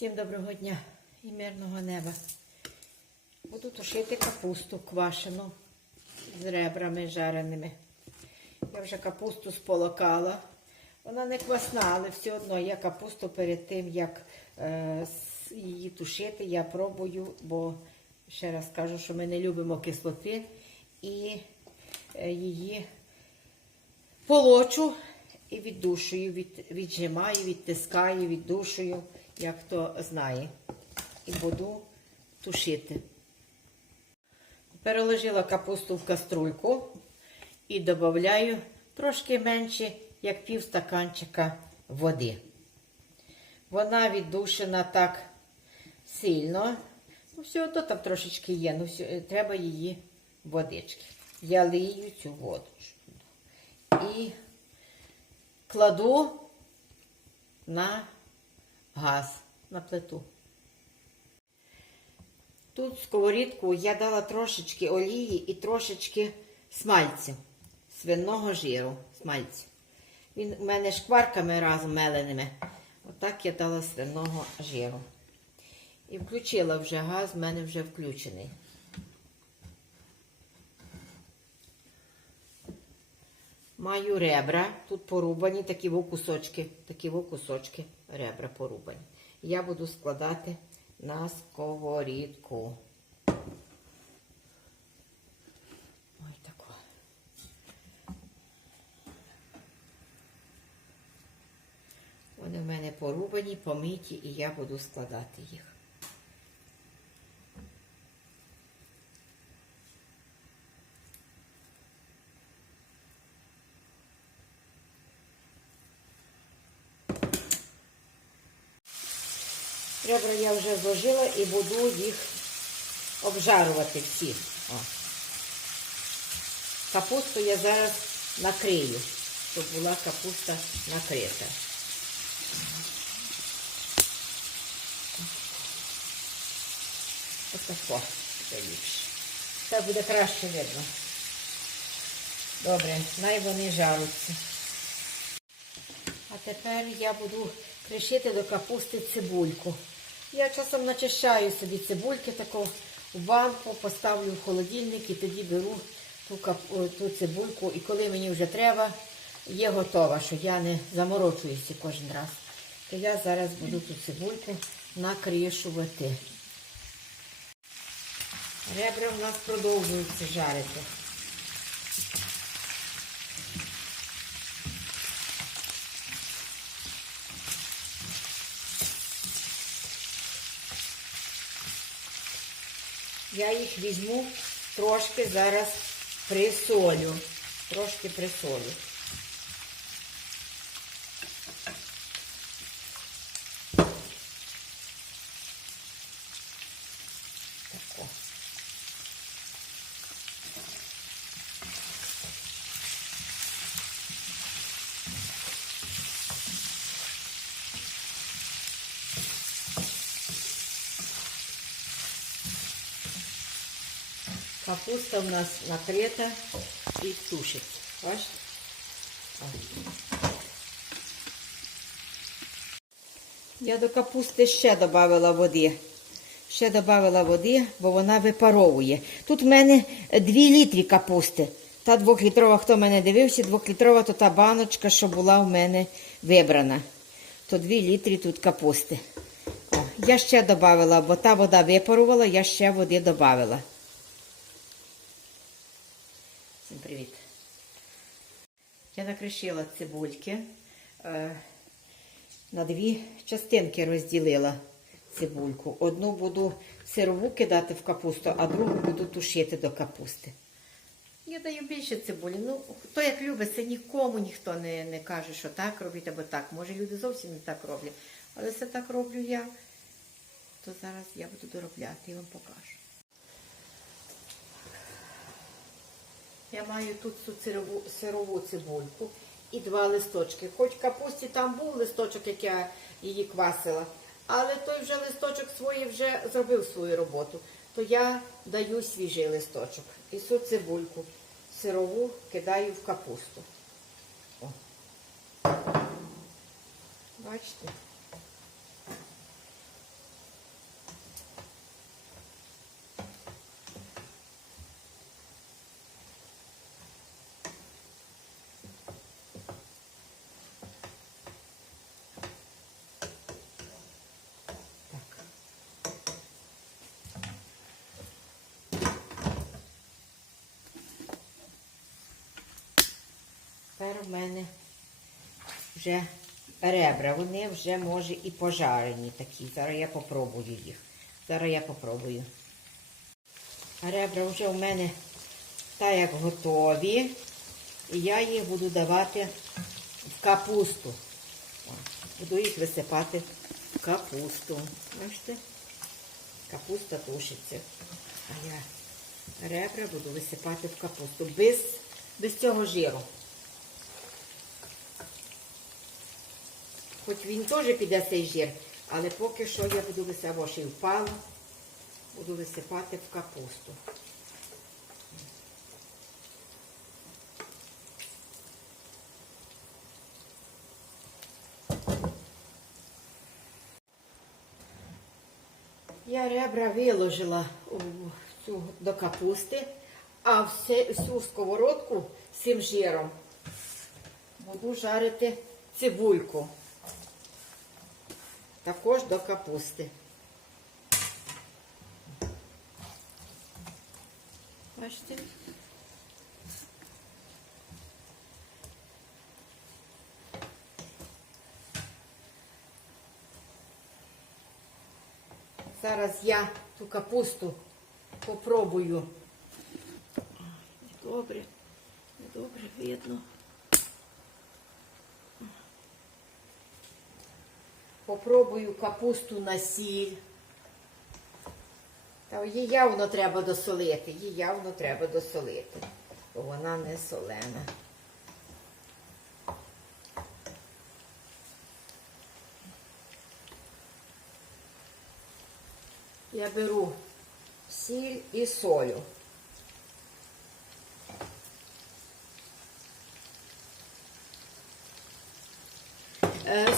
Всім доброго дня і мирного неба. Буду тушити капусту квашену з ребрами жареними. Я вже капусту сполокала. Вона не квасна, але все одно я капусту перед тим, як е, її тушити, я пробую, бо ще раз кажу, що ми не любимо кислоти і е, її полочу і віддушую, від, віджимаю, відтискаю, віддушую, як хто знає. І буду тушити. Переложила капусту в каструльку і додаю трошки менше, як пів стаканчика води. Вона віддушена так сильно. Ну, все одно там трошечки є, ну все, треба її водички. Я лию цю воду. І кладу на газ, на плиту. Тут сковорідку я дала трошечки олії і трошечки смальцю, свиного жиру, смальцю. Він у мене шкварками разом меленими. Отак я дала свиного жиру. І включила вже газ, в мене вже включений. Маю ребра, тут порубані такі кусочки, такі кусочки ребра порубані. Я буду складати на сковорідку. Ой, тако. Вони в мене порубані, помиті, і я буду складати їх. Ребра я вже зложила і буду їх обжарувати всі. О. Капусту я зараз накрию, щоб була капуста накрита. Отако це ліпше. Так буде краще видно. Добре, най вони жаруться. А тепер я буду кришити до капусти цибульку. Я часом начищаю собі цибульки таку в банку, поставлю в холодильник і тоді беру ту, ту цибульку. І коли мені вже треба, є готова, що я не заморочуюся кожен раз. То я зараз буду ту цибульку накришувати. Ребра в нас продовжуються жарити. Я їх візьму трошки зараз присолю. Трошки присолю. Капуста в нас накрита і тушиться. Я до капусти ще додала води. Ще додала води, бо вона випаровує. Тут в мене 2 літри капусти. Та двохлітрова, хто мене дивився, двохлітрова то та баночка, що була в мене вибрана. То 2 літри тут капусти. Я ще додала, бо та вода випарувала, я ще води додала. Всім привіт. Я накришила цибульки. е, На дві частинки розділила цибульку. Одну буду сирову кидати в капусту, а другу буду тушити до капусти. Я даю більше цибулі. Ну, хто як любить, це нікому ніхто не, не каже, що так робіть або так. Може, люди зовсім не так роблять. Але це так роблю я, то зараз я буду доробляти і вам покажу. Я маю тут сирову, сирову цибульку і два листочки. Хоч капусті там був листочок, як я її квасила, але той вже листочок свій вже зробив свою роботу. То я даю свіжий листочок. І цю цибульку сирову кидаю в капусту. О. Бачите? Тепер у мене вже ребра. Вони вже, може, і пожарені такі. Зараз я попробую їх. Зараз я попробую. Ребра вже у мене так як готові. І я їх буду давати в капусту. Буду їх висипати в капусту. Бачите? Капуста тушиться. А я ребра буду висипати в капусту. Без, без цього жиру. Хоч він теж піде цей жир, але поки що я буду й впало, буду висипати в капусту. Я ребра виложила до капусти, а всю сковородку з цим жиром буду жарити цибульку. Також до капусти. Бачите? Зараз я ту капусту попробую. Добре, добре видно. Попробую капусту на сіль. Та її явно треба досолити, її явно треба досолити, бо вона не солена. Я беру сіль і солю.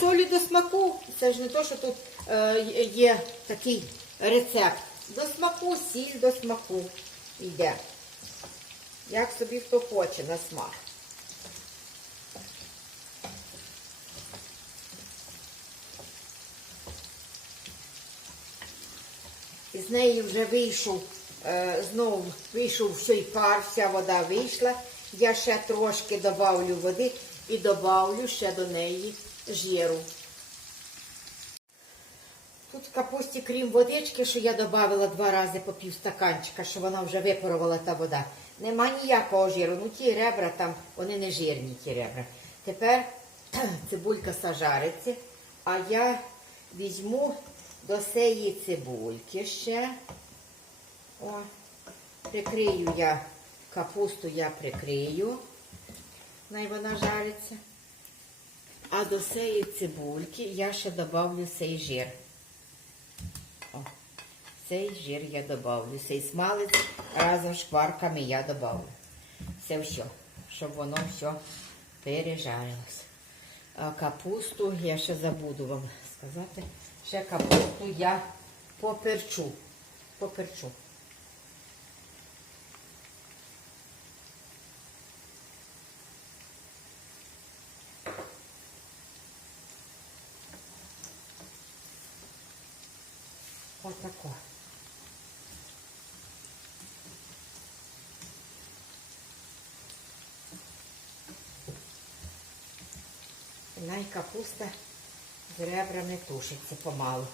Солі до смаку, це ж не то, що тут е, є такий рецепт. До смаку, сіль до смаку йде. Як собі хто хоче на смак. І з неї вже вийшов, е, знову вийшов всій пар, вся вода вийшла. Я ще трошки добавлю води і добавлю ще до неї жиру. Тут в капусті, крім водички, що я додавала два рази по пів стаканчика, що вона вже випарувала та вода. Нема ніякого жиру. Ну ті ребра там, вони не жирні, ті ребра. Тепер цибулька сажариться, а я візьму до цієї цибульки ще. О, прикрию я капусту, я прикрию. Най вона жариться. А до цієї цибульки я ще добавлю цей жир. О, цей жир я добавлю. Цей смалець разом з шкварками я добавлю. Це все, щоб воно все пережарилось. Капусту я ще забуду вам сказати. Ще капусту я поперчу. Поперчу. Отако. Най капуста з ребрами тушиться помалу.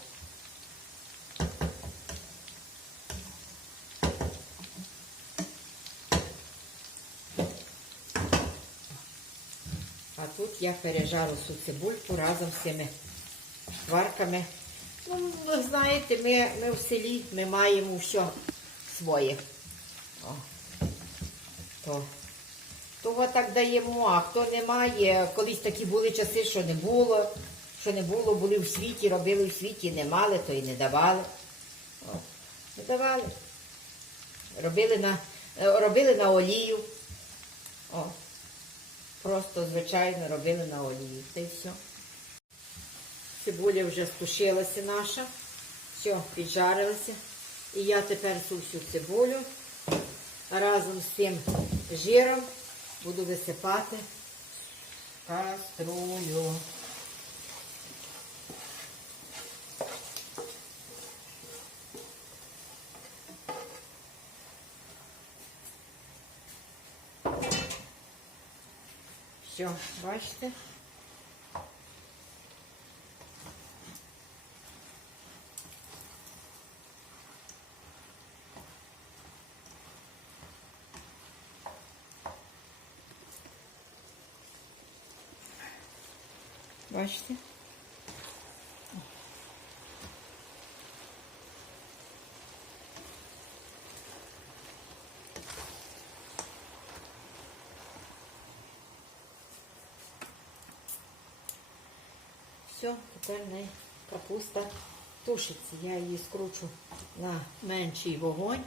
А тут я пережару цю цибульку разом з цими шкварками. Ну, ви знаєте, ми, ми в селі, ми маємо все своє. О. То, того так даємо, а хто не має, колись такі були часи, що не було, що не було, були в світі, робили в світі, не мали, то і не давали. О. Не давали. Робили на, е, робили на олію. О. Просто, звичайно, робили на. Та й все. Цибуля вже стушилася наша. Все, піджарилася. І я тепер цю всю цибулю разом з цим жиром буду висипати каструлю. Все, бачите? Бачите? Все, тепер не капуста тушиться. Я її скручу на менший вогонь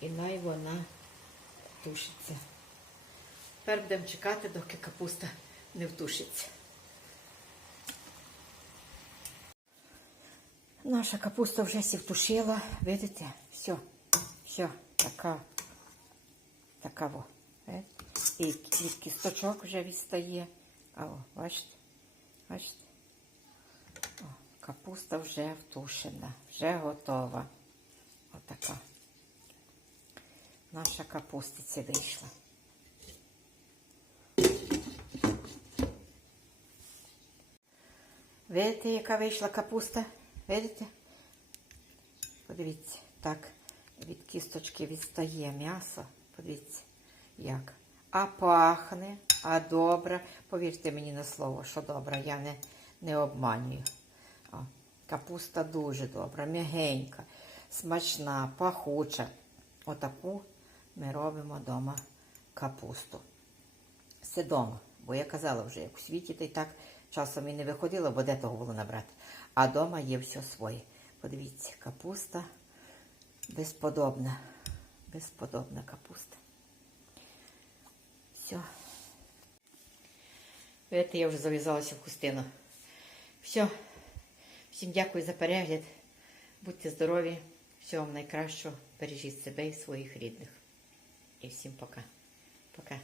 і най вона тушиться. Тепер будемо чекати, доки капуста не втушиться. Наша капуста вже сі втушила. Видите? Все, все, така, така во. І від кісточок вже відстає. А о, бачите? Бачите? О, капуста вже втушена, вже готова. Отака. Наша капустиця вийшла. Видите, яка вийшла капуста? Видите? Подивіться, так, від кісточки відстає м'ясо. Подивіться, як. А пахне, а добре. Повірте мені на слово, що добре, я не, не обманюю. О, капуста дуже добра, м'ягенька, смачна, пахуча. Отаку ми робимо вдома капусту. Все вдома. Бо я казала вже, як у світі, то й так часом і не виходило, бо де того було набрати. А вдома є все своє. Подивіться, капуста безподобна. Безподобна капуста. Все. Видите, я вже зав'язалася в хустину. Все. Всім дякую за перегляд. Будьте здорові. Всього вам найкращого. Бережіть себе і своїх рідних. І всім пока. Пока.